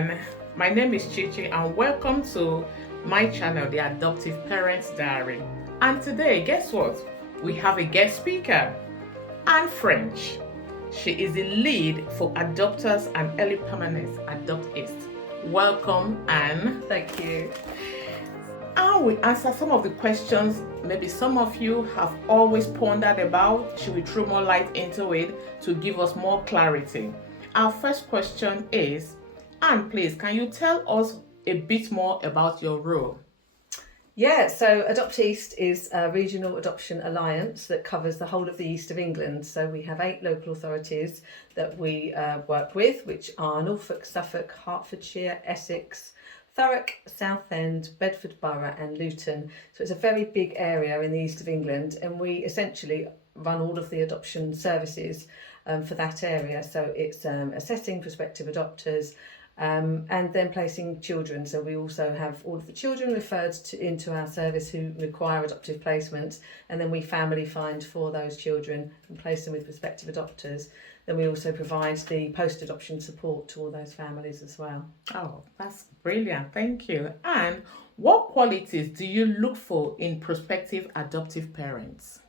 everyone. My name is Chichi and welcome to my channel, The Adoptive Parents Diary. And today, guess what? We have a guest speaker, Anne French. She is the lead for adopters and early permanent Adopt East. Welcome, Anne. Thank you. Anne will answer some of the questions maybe some of you have always pondered about. She will throw more light into it to give us more clarity. Our first question is, Anne, please, can you tell us a bit more about your role? Yeah, so Adopt East is a regional adoption alliance that covers the whole of the east of England. So we have 8 local authorities that we work with, which are Norfolk, Suffolk, Hertfordshire, Essex, Thurrock, Southend, Bedford Borough and Luton. So it's a very big area in the east of England, and we essentially run all of the adoption services for that area. So it's assessing prospective adopters, and then placing children. So we also have all of the children referred into our service who require adoptive placement, and then we family find for those children and place them with prospective adopters. Then we also provide the post-adoption support to all those families as well. Oh, that's brilliant. Thank you. And what qualities do you look for in prospective adoptive parents?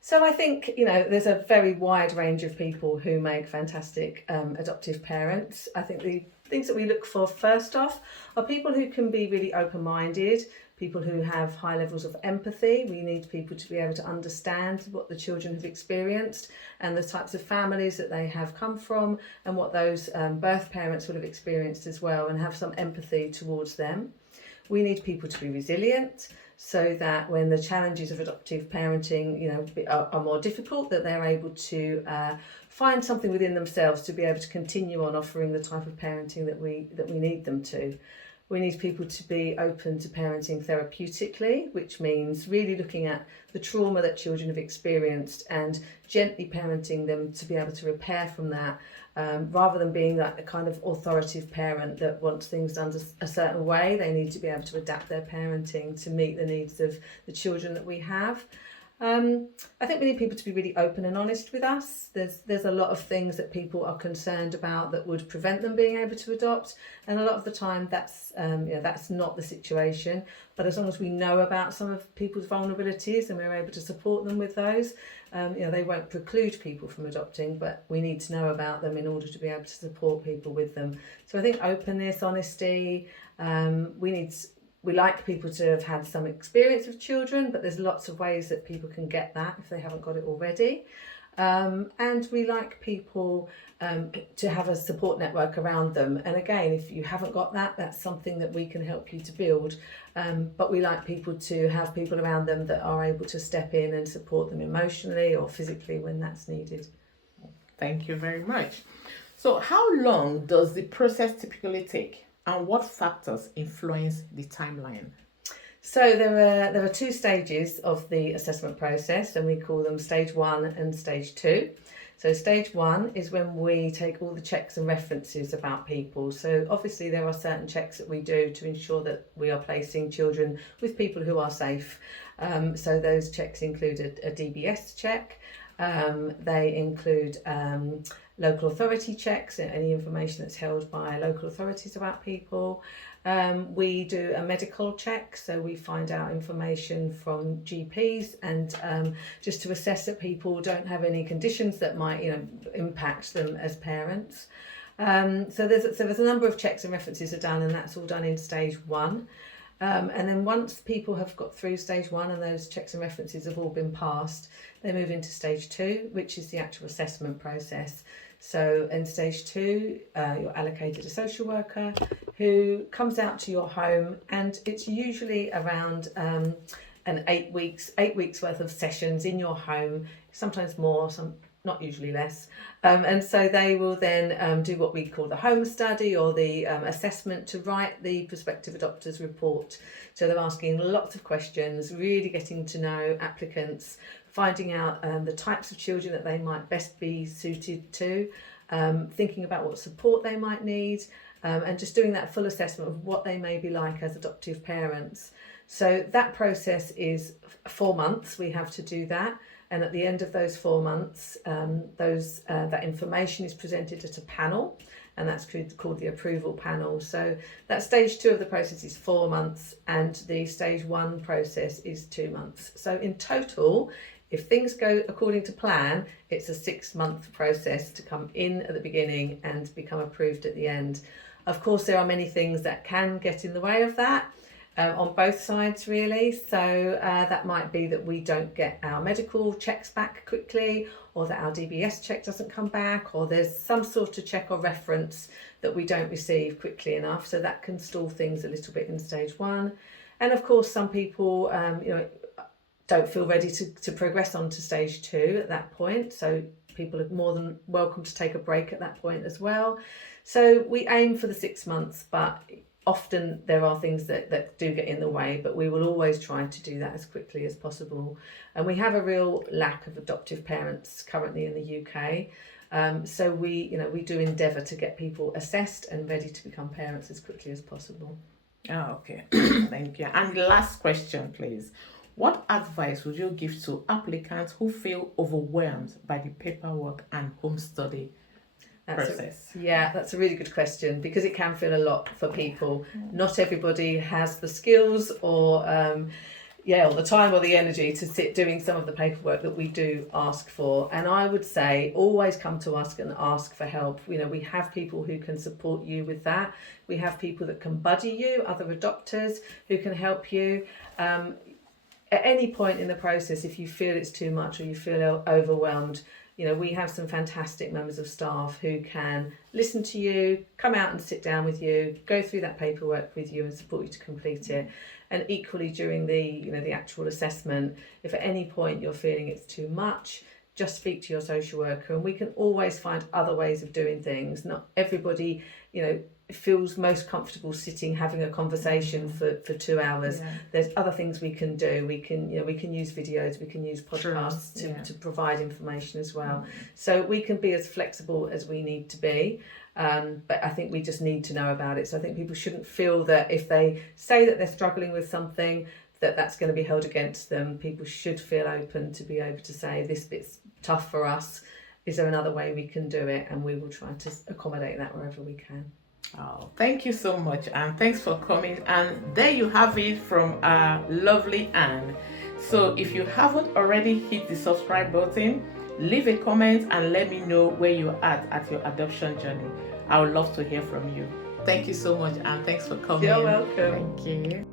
So I think, there's a very wide range of people who make fantastic adoptive parents. I think the things that we look for first off are people who can be really open-minded, people who have high levels of empathy. We need people to be able to understand what the children have experienced and the types of families that they have come from and what those birth parents would have experienced as well, and have some empathy towards them. We need people to be resilient, so that when the challenges of adoptive parenting, are more difficult, that they're able to find something within themselves to be able to continue on offering the type of parenting that we need them to. We need people to be open to parenting therapeutically, which means really looking at the trauma that children have experienced and gently parenting them to be able to repair from that, rather than being that kind of authoritative parent that wants things done a certain way. They need to be able to adapt their parenting to meet the needs of the children that we have. I think we need people to be really open and honest with us. There's a lot of things that people are concerned about that would prevent them being able to adopt, and a lot of the time that's not the situation. But as long as we know about some of people's vulnerabilities and we're able to support them with those, they won't preclude people from adopting, but we need to know about them in order to be able to support people with them. So I think openness, honesty, we like people to have had some experience with children, but there's lots of ways that people can get that if they haven't got it already. And we like people to have a support network around them. And again, if you haven't got that, that's something that we can help you to build. But we like people to have people around them that are able to step in and support them emotionally or physically when that's needed. Thank you very much. So how long does the process typically take? And what factors influence the timeline? So there are 2 stages of the assessment process, and we call them stage 1 and stage 2. So stage 1 is when we take all the checks and references about people. So obviously there are certain checks that we do to ensure that we are placing children with people who are safe. So those checks include a DBS check. They include local authority checks, any information that's held by local authorities about people. We do a medical check, so we find out information from GPs and just to assess that people don't have any conditions that might impact them as parents. So there's a number of checks and references are done, and that's all done in stage 1. And then once people have got through stage 1 and those checks and references have all been passed, they move into stage 2, which is the actual assessment process. So in stage 2, you're allocated a social worker who comes out to your home, and it's usually around an 8 weeks worth of sessions in your home, sometimes more, not usually less. And so they will then do what we call the home study or the assessment to write the prospective adopters report. So they're asking lots of questions, really getting to know applicants, finding out the types of children that they might best be suited to, thinking about what support they might need, and just doing that full assessment of what they may be like as adoptive parents. So that process is 4 months. We have to do that. And at the end of those 4 months, that information is presented at a panel. and that's called the approval panel. So that stage 2 of the process is 4 months, and the stage 1 process is 2 months. So in total, if things go according to plan, it's a 6-month process to come in at the beginning and become approved at the end. Of course, there are many things that can get in the way of that. On both sides, really. So that might be that we don't get our medical checks back quickly, or that our DBS check doesn't come back, or there's some sort of check or reference that we don't receive quickly enough. So that can stall things a little bit in stage 1. And of course, some people, don't feel ready to progress on to stage 2 at that point. So people are more than welcome to take a break at that point as well. So we aim for the 6 months, but often there are things that do get in the way, but we will always try to do that as quickly as possible. And we have a real lack of adoptive parents currently in the UK. So we do endeavour to get people assessed and ready to become parents as quickly as possible. Oh, okay. Thank you. And last question, please. What advice would you give to applicants who feel overwhelmed by the paperwork and home study process? That's a really good question, because it can feel a lot for people. Not everybody has the skills or the time or the energy to sit doing some of the paperwork that we do ask for. And I would say always come to us and ask for help. We have people who can support you with that. We have people that can buddy you, other adopters who can help you. At any point in the process, if you feel it's too much or you feel overwhelmed, we have some fantastic members of staff who can listen to you, come out and sit down with you, go through that paperwork with you and support you to complete it. And equally during the actual assessment, if at any point you're feeling it's too much, just speak to your social worker, and we can always find other ways of doing things. Not everybody, feels most comfortable sitting having a conversation for 2 hours. There's other things we can do. We can use videos, we can use podcasts to provide information as well. So we can be as flexible as we need to be, but I think we just need to know about it. So I think people shouldn't feel that if they say that they're struggling with something, that's going to be held against them. People should feel open to be able to say, this bit's tough for us, is there another way we can do it? And we will try to accommodate that wherever we can. Oh, thank you so much, and thanks for coming. And there you have it from our lovely Anne. So if you haven't already hit the subscribe button, leave a comment and let me know where you're at your adoption journey. I would love to hear from you. Thank you so much, and thanks for coming. You're welcome. Thank you.